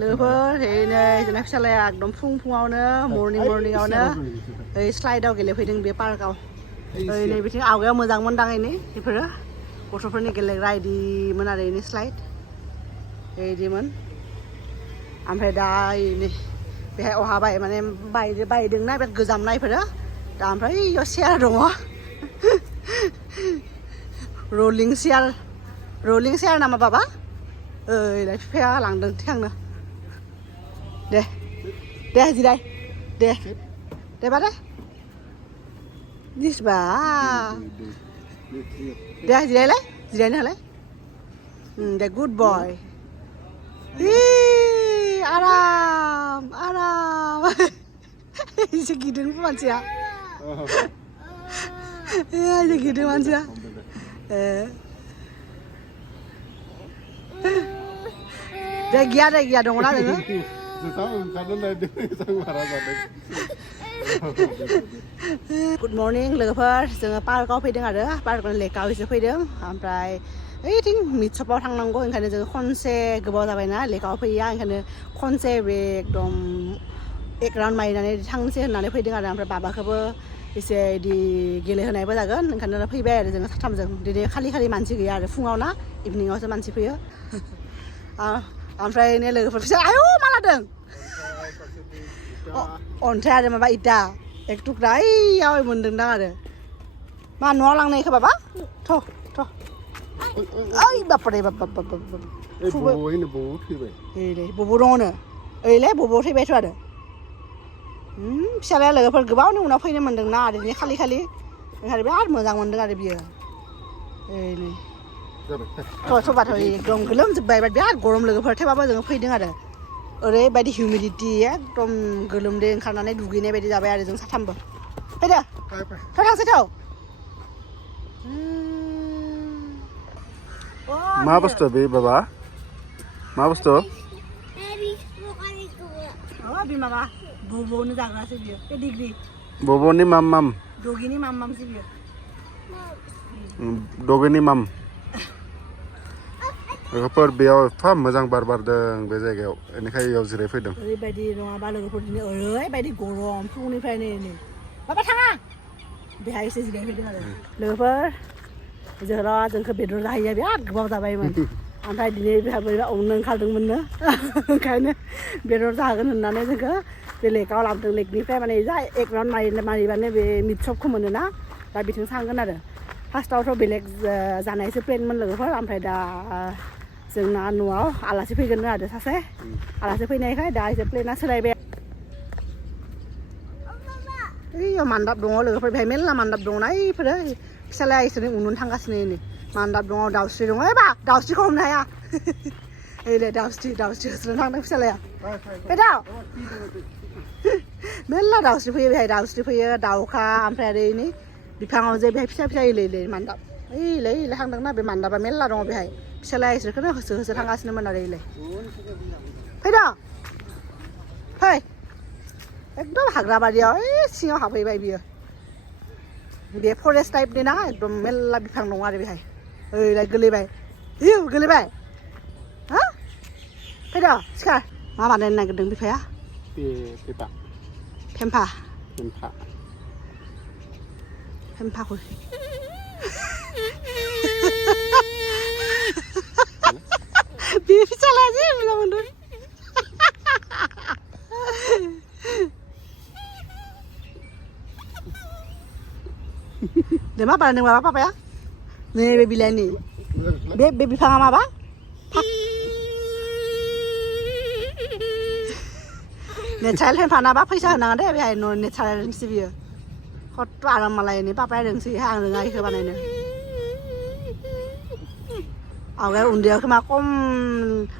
लोगोफोर नै जोंना फिसालाया एकदम फुङावनो मर्निंआवनो ओइ स्लाइडआव गेलेफैदों बे पार्कआव नै बिथिं आवगायाव मोजांमोन दाङैनो बेफोरो गथ'फोरनि गेलेग्रा इदिमोन आरो इनि स्लाइड इदिमोन ओमफ्राय दा नै बेहाय अहाबाय माने बायदोंना बिराद गोजामना इफोरो दा ओमफ्राय इयाव चेयार दङ रलिं चेयार नामा बाबा ओइलाय बिफाया लांदों थिखांनो दे जिराय दे बादे दिसबा दे जिरायनो हालाय दे गुड बय आराम एसे गिदों मानसिया एसे गिदों मानसिया दे गैया दङना नोङो गुड मर्निं लोगोफोर जोङो पार्कआव फैदों आरो पार्कआव लेकआव एसे फैदों ओमफ्राय ओइथिं मिट शपआव थांनांगौ ओंखायनो जोङो खनसे गोबाव जाबायना लेकआव फैया ओंखायनो खनसे बे एकदम एक राउन्ड मारिनानै थांनोसै होननानै फैदों आरो ओमफ्राय बाबाखौबो एसे इदि गेलेहोनायबो जागोन ओंखायनो फैबाय आरो जोङो साथामजों दिनै खालि मानसि गैया आरो फुङाव ना इभिनिंआवसो मानसि फैयो ओमफ्राय नै लोगोफोर फिसा आयौ मा लादों अन्थाइ आरो माबा इटा एक टुक्रा ओइयाव मोनदोंदां आरो मा न'आव लांनायखौ बाबा थ' ओइ बापरे बाप बब' दङनो ओइलाय बब'आव थैबायथ' आरो फिसालाया लोगोफोर गोबावनि उनाव फैनो मोन्दोंना आरो दिनै खालि ओंखायनो बिराद मोजां मोनदों आरो बियो ओइनै थ'बाथ' एकदम गोलोमजोब्बाय बिराद गरम लोगोफोर थेवबाबो जोङो फैदों आरो ओरैबायदि हिउमिडिटि एकदम गोलोमदै ओंखारनानै दुगैनाय बायदि जाबाय आरो जों साथामबो फैदो थांसै मा बुस्थु बे बाबा मा बुस्थु बे माबा बब'नो जाग्रासो बियो पेडिग्रि बब'नि माम दगिनि मामसो बियो दगिनि माम लोगोफोर बेयाव एफा मोजां बार बारदों बे जायगायाव बेनिखायनो बेयाव जिरायफैदों ओरैबायदि नङाबा लोगोफोर दिनै ओरैबायदि गरम फुंनिफ्रायनो बाबा थाङा बेहाय एसे जिरायफैदों आरो लोगोफोर जोहोलावा जोंखौ बेदर जाहैया बिराद गोबाव जाबायमोन ओमफ्राय दिनै बेहा बोरैबा अननो ओंखारदोंमोननो ओंखायनो बेदर जाहोगोन होननानै जोंखौ बे लेकआव लाबोदों लेकनिफ्राय माने जा एक राउन्ड मारिबानो बे मिट शपखौ मोनोना दा बिथिं थांगोन आरो फार्स्टआवथ' बेलेग जानायसो प्लेनमोन लोगोफोर ओमफ्राय दा जोंना न'आव आलासि फैगोन आरो सासे आलासि फैनायखाय दा एसे प्लेना सोलायबाय ओइयाव मान्दाब दङ लोगोफोर बेहाय मेरला मान्दाब दङना ओइफोरो फिसालाया इसोरनि उन्दुनो थांगासिनो नै मान्दाब दङ दाउस्रि दङ एबा दाउस्रिखौ हमनो हाया ओइलाय दाउस्रि होसोनो थांदों फिसालाया फैदा मेरला दाउस्रि फैयो बेहाय दाउखा ओमफ्राय आरो नै बिफाङाव जे बेहाय फिसा इलै मान्दाब ओइलाय थांदोंना बे मान्दाबा मेरला दङ बेहाय फिसालाया इसोरखौनो होसो थांगासिनोमोन आरो इलाय फैदा फै एकदम हाग्रा बारियाव ओइ सिङाव हाबहैबाय बियो बे फरेस्ट टाइपनि ना एकदम मेरला बिफां दङ आरो बेहाय ओइलाय गोलैबाय हा फैदा सिखार मा बानायनो नागिरदों बिफाया फेम्फाखौ बे फिसालाया जि मोजां मोनदों दे मा बानायदों माबा पापाया नै बे बिलाइनि बे बिफाङा माबा नेचारेल फेम्फानाबा फैसा होनाङा दे बेहाय नेचारेलसो बियो खथ' आराम मालायनि पापाया रोंसै आं रोङा इखौ बानायनो आवगाय उन्दैयाव खोमा खम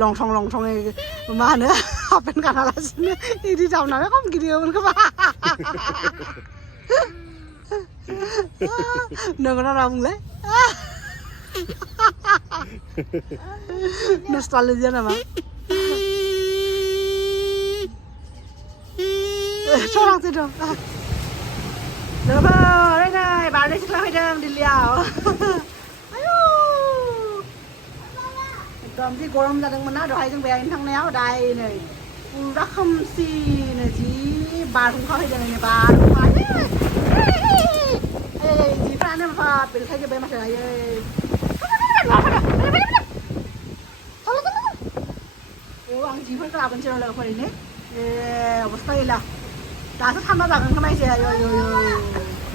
लंथं मा होनो हाफेन गानालासिनो इदि जावनानै खम गिदिङोमोन खोमा नंगौना नङा बुंलाय नस्टालजिया नामा सोरांसै दं लोगोफोर नै बारदै सिख्ला फैदों दिल्लीयाव एकदम जि गरम जादोंमोन ना दहाय जों बेरायनो थांनायाव दायो नै फुरा खोमसिनो जि बारहुंखा फैदों नै बारहुंखा जिफ्रानो माबा बेलखायजोब्बाय माथो आं जिफोरखौ लाबोनोसै र' लोगोफोरनो अबस्था गैला दासो थान्दा जागोन खोमा एसे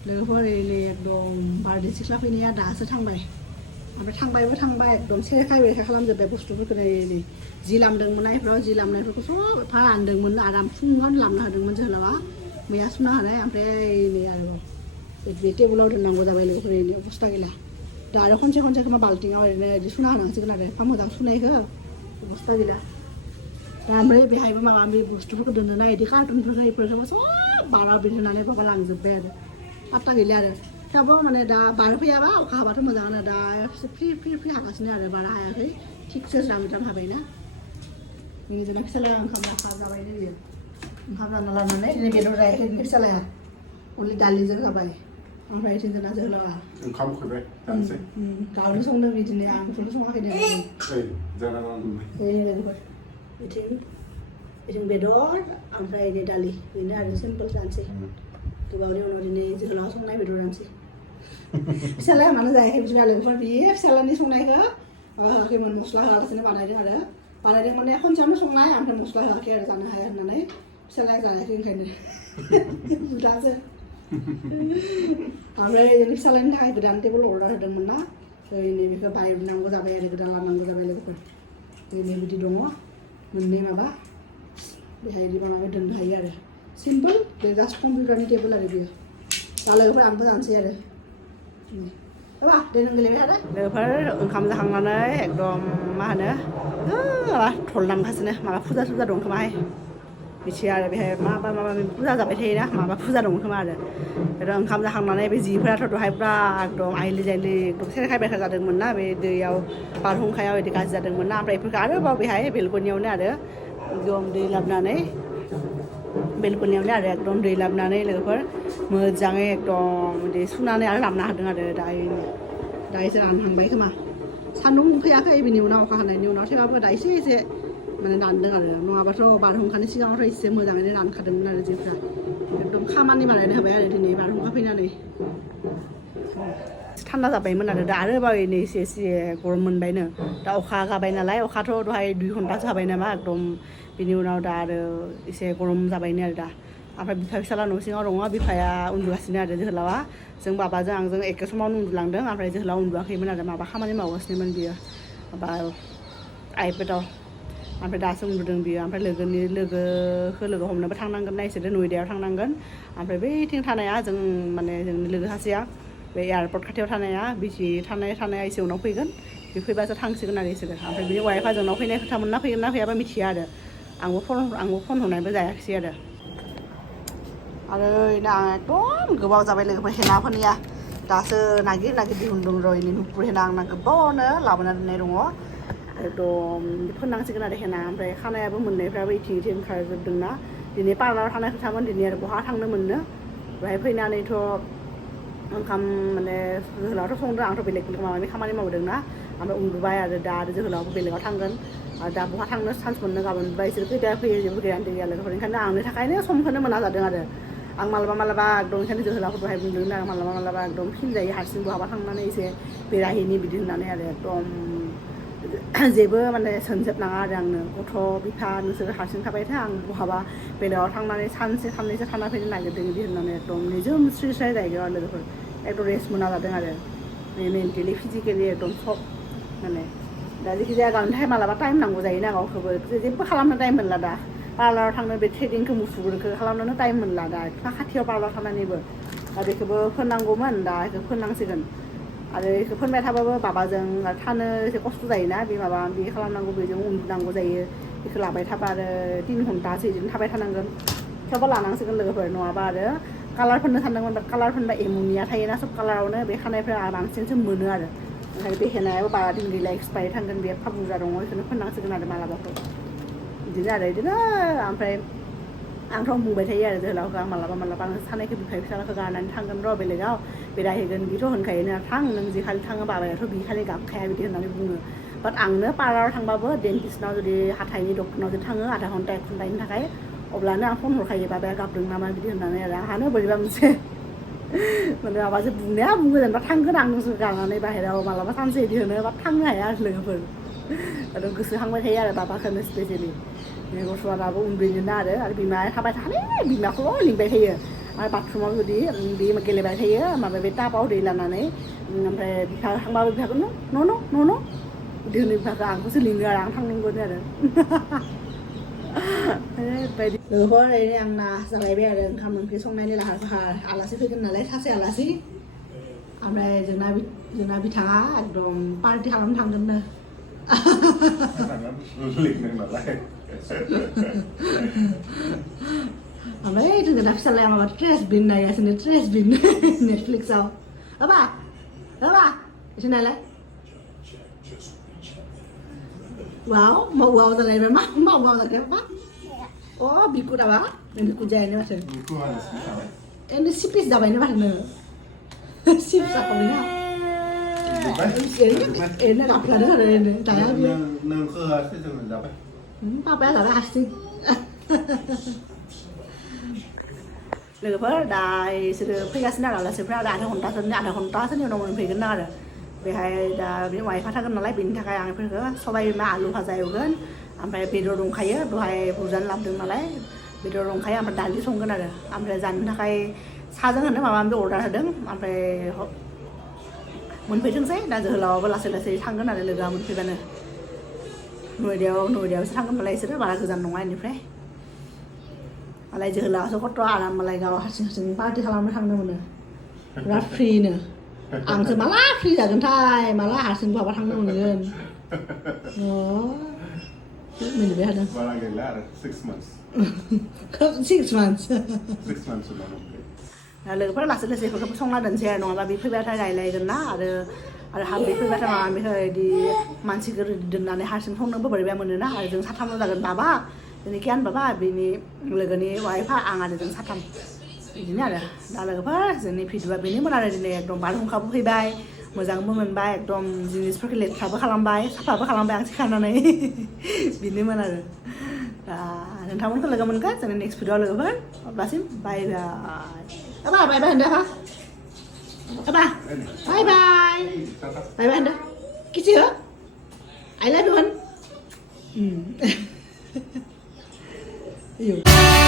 लोगोफोरनो एकदम बारदै सिख्ला फैनाया दासो थांबाय ओमफ्राय थांबाय एकदम सेरखाय बेरखाय खालामजोब्बाय बुस्थुफोरखौ नै जि लामदोंमोन इफोराव जि लामनायफोरखौ सब एफा रानदोंमोन आराम फुङावनो लामना होदोंमोन जोहोलावा मैया सुना होनाय ओमफ्राय नै आरोबाव बे टेबोलाव दोननांगौ जाबाय लोगोफोरनि अबस्था गैला दा आरो खनसे खोमा बाल्टिङाव ओरैनो बिदि सुना होनांसिगोन आरो एफा मोजां सुनायखौ अबस्था गैला दा ओमफ्राय बेहायबो माबा माबि बुस्थुफोरखौ दोनोना बिदि कार्टुनफोरखौ बेफोरखौबो सब बारा बिरहोनानै बाबा लांजोब्बाय आरो पात्ता गैला आरो थेवबो माने दा बार फैयाबा अखा हाबाथ' मोजाङानो दा एसे फ्रि हागासिनो आरो बारा हायाखै थिगसे ज्राम हाबायना जोंना फिसालाया ओंखाम जाबायनो बियो ओंखाम जाना लानानै दिनै बेदर जायाखै दिनै फिसालाया अनलि दालिजों जाबाय ओमफ्राय बिथिं जोंना जोहोलावा ओंखाम उखैबाय जानोसै गावनो संदों बिदिनो आं बेखौनो सङाखै दे जाना बिथिं बेदर ओमफ्राय नै दालि बेनो आरो सिम्पोल जानोसै गोबावनि उनाव दिनै जोहोलावा संनाय बेदर जानोसै फिसालाया मानो जायाखै बिदिनो लोगोफोर बियो फिसालानि संनायखौ होआखैमोन मस्ला होआलासिनो बानायदों माने खनसेयावनो संनाय ओमफ्राय मस्ला होआखै आरो जानो हाया होननानै फिसालाया जायाखै ओंखायनो बुदासो ओमफ्राय जोंनि फिसालानि थाखाय गोदान टेबोल अर्डार होदोंमोन ना बेखौ बायनांगौ जाबाय आरो गोदान लानांगौ जाबाय लोगोफोर बिदि दङ मोननै माबा बेहाय माबा दोननो हायो आरो सिम्पोल बे जास्ट कम्पिउटारनि टेबोल आरो बियो दा लोगोफोर आंबो जानोसै आरो लोगोफोर ओंखाम जाखांनानै एकदम मा होनो धल दामगासिनो माबा फुजा दं खोमाहाय मिथिया आरो बेहाय माबा फुजा जाबाय थायोना माबा फुजा दं खोमा आरो ओंखाम जाखांनानै बे जिफोराथ' दहाय पुरा एकदम आइलि जाइलि एकदम सेरखाय बेरखाय जादोंमोन ना बे दैयाव बारहुंखायाव बिदि गाज्रि जादोंमोन ना ओमफ्राय बेफोरखौ आरोबाव बेहाय बेलकनियावनो आरो एकदम दै लाबोनानै बेलकनियावनो आरो एकदम दै लाबोनानै लोगोफोर मोजाङै एकदम बिदि सुनानै आरो लाबोना होदों आरो दायोसो रानहांबाय खोमा सान्दुं फैयाखै बिनि उनाव अखा हानायनि उनाव थेवबाबो दा एसे माने रानदों आरो नङाबाथ' बारहुंखानि सिगाङावथ' एसे मोजाङैनो रानखादोंमोन आरो जिफ्रा एकदम खामानि बानायनो होबाय आरो दिनै बारहुंखा फैनानै थान्दा जाबायमोन आरो दा आरोबाव नै एसे गरम मोनबायनो दा अखा गाबाय नालाय अखाथ' दहाय 2 घन्टासो हाबाय नामा एकदम बिनि उनाव दा आरो एसे गरम जाबायनो आरो दा ओमफ्राय बिफा फिसाला न' सिङाव दङ बिफाया उन्दुगासिनो आरो जोहोलावा जों बाबाजों आंजों एखे समावनो उन्दुलांदों ओमफ्राय जोहोलावा उन्दुआखैमोन आरो माबा खामानि मावगासिनोमोन बियो माबा आइपेडआव ओमफ्राय दासो उन्दुदों बियो ओमफ्राय लोगो हमनोबो थांनांगोन ना इसोरो नयदायाव थांनांगोन ओमफ्राय बैथिं थानाया जों माने जोंनि लोगो सासेया बे एयारपर्ट खाथियाव थानाया बिसि थानाया एसे उनाव फैगोन बे फैबासो थांसिगोन आरो इसोरो ओमफ्राय बिनि वाइफआ जोंनाव फैनाय खोथामोन ना फैगोन ना फैयाबा मिथिया आरो आंबो फन हरनायबो जायाखिसै आरो दा एकदम गोबाव जाबाय लोगोफोर हेनाफोरनिया दासो नागिर दिहुनदों र' इनि नुपुर हेना आंना गोबावनो लाबोना दोननाय दङ एकदम फोननांसिगोन आरो हेना ओमफ्राय खानायाबो मोननायफ्राबो इथिं ओंखारजोबदोंना दिनै पार्लाराव थांनाय खोथामोन दिनै आरो बहा थांनो मोननो बेहाय फैनानैथ' ओंखाम माने जोहोलावथ' संदों आंथ' बेलेग माबा खामानि मावदों ना ओमफ्राय उन्दुबाय आरो दा आरो जोहोलावबो बेलेगाव थांगोन आरो दा बहा थांनो चान्स मोननो गाबोन बिसोर फैयो जेबो गेरान्टि गैया लोगोफोर ओंखायनो आंनि थाखायनो समखौनो मोना जादों आरो आं मालाबा एकदम ओंखायनो जोहोलावखौ दहाय बुंदों आरो मालाबा एकदम फिनजायो हारसिं बहाबा थांनानै एसे बेरायहैनि बिदि होननानै आरो एकदम जेबो माने सोंजोबनाङा आरो आंनो गथ' बिफा नोंसोर हारसिं थाबाय था आं बहाबा बेलेगाव थांनानै सानसे साननैसो थाना फैनो नागिरदों बिदि होननानै एकदम निजोम स्रि जायगायाव आरो लोगोफोर एकदम रेस्ट मोना जादों आरो मेन्टेलि फिजिकेलि एकदम सब माने दा जेखि जाया गावनि थाखाय मालाबा टाइम नांगौ जायोना गावखौबो जेबो खालामनो टाइम मोनला दा पार्लाराव थांनो बे थ्रेडिंखौ मुसुगुरखौ खालामनोनो टाइम मोनला दा खाथियाव पार्लार थानानैबो दा बेखौबो फोननांगौमोन दा बेखौ फोननांसिगोन आरो बेखौ फोनबाय थाबाबो बाबाजों थानो एसे खस्थ' जायोना बे माबा बे खालामनांगौ बेजों उन्दुनांगौ जायो बेखौ लाबाय थाबा आरो 3 घन्टासो बिदिनो थाबाय थानांगोन थेवबो लानांसिगोन लोगोफोर नङाबा आरो कालार फोननो सानदोंमोन बाट कालार फोनबा एमोनिया थायोना सब कालारावनो बे खानायफ्रा बांसिनसो मोनो आरो ओंखायनो बे हेनायाबो बारा दिन गैला एक्सपायार थांगोन बे एफा बुरजा दङ बेखौनो फोननांसिगोन आरो मालाबाफोर बिदिनो ओमफ्राय आंथ' बुंबाय थायो आरो जोहोलावखौ आं मालाबा आं सानायखौ बिफा फिसालाखौ गारनानै थांगोन र' बेलेगाव बेरायहैगोन बिथ' होनखायोना थां नों जे खालि थाङो बाबायाथ' बि खालि गाबखाया बिदि होननानै बुङो बाट आंनो पार्लाराव थांबाबो डेन्टिस्टनाव जुदि हाथाइनि डक्टरनाव जुदि थाङो आधा घन्टा 1 घन्टानि थाखाय अब्लानो आं फन हरखायो बाबाया गाबदों नामा बिदि होननानै आरो आंहानो बोरैबा मोनसे माने माबासो बुंनाया बुङो जेनेबा थांगोन आं नोंसोर गानानै बाहेरायाव मालाबा सानसे बिदि होनो बा थांनो हाया आरो लोगोफोर आरो गोसोखांबाय थायो आरो बाबाखौनो स्पेसियेलि गथ'आ दाबो उन्दैनिनो आरो बिमाया थाबाय थाखायो बिमाखौल' लिंबाय थायो आरो बाथरुमाव जुदि बे गेलेबाय थायो माबा बे टाबाव दै लानानै ओमफ्राय बिफा थांबाबो बिफाखौ न' बिदि होनो बिफाखौ आंखौसो लिङो आरो आं थांनांगोन आरो बायदि लोगोफोर ओरैनो आंना जालायबाय आरो ओंखाम ओंख्रि संनायनि लाहार फाहार आलासि फैगोन नालाय सासे आलासि ओमफ्राय जोंना बिथाङा एकदम पार्टि खालामनो थांगोननो ओमफ्राय जोङो दा फिसालाया माबा ट्रेसबिन नायगासिनो ट्रेसबिन नेटफ्लिक्सआव बाबा एसे नायलाय wow mau wow từ này về mắt mau wow từ cái mắt oh biku dah bah biku jaya ni macam ini sipis dah banyak macam ni sipis apa ni ini apa dah ini tanya dia nâng khơi sẽ dừng lại apa bé là asing lepas dah sudah pergi sana lah sudah ada kontak sana orang pergi sana dah बेहाय दा बे वाइफा थागोन नालाय बेनि थाखाय आं बेफोरखौ सबाय बिमा आलु भाजा एवगोन ओमफ्राय बेदर दंखायो दहाय बुरजानो लाबोदों नालाय बेदर दंखायो ओमफ्राय दालि संगोन आरो ओमफ्राय जानो थाखाय साहाजों होनो माबा माबि अर्डार होदों ओमफ्राय मोनफैथोंसै दा जोहोलावाबो लासै लासै थांगोन आरो लोगोआ मोनफैबानो नयदायावसो थांगोन नालाय बिसोरो बारा गोजान नङा बेनिफ्राय मालाय जोहोलावासो खथ' आराम मालाय गाव हारसिं पार्टि खालामनो थांनो मोनो बिराद फ्रिनो आंसो माला फ्रि जागोनथाय माला हारसिं बहाबा थांनो मोनगोन मिनिबाय थादों बारा गैला आरो 6 months 6 months 6 months उनाव दा लोगोफोरा लासै लासैफोरखौ संना दोनसै आरो नङाबा बे फैबाथाय रायलायगोन ना आरो बे फैबाथाय माबा बेखौ बिदि मानसिखौ दोननानै हारसिं संनोबो बोरैबा मोनोना आरो जों साथामल' जागोन बाबा जोंनि कियान बाबा बेनि लोगोनि वाइफआ आं आरो जों साथाम बिदिनो आरो दा लोगोफोर जोंनि भिडिअआ बेनोमोन आरो दिनै एकदम बारहुंखाबो फैबाय मोजांबो मोनबाय एकदम जिनिसफोरखौ लेथ्राबो खालामबाय साफाबो खालामबाय आं सिखारनानै बेनोमोन आरो दा नोंथांमोनखौ लोगो मोनगोन जोंनि नेक्स्ट भिडिअआव लोगोफोर अब्लासिम बाय बाय बाय होनदो बाय होनदो किसि हो I love you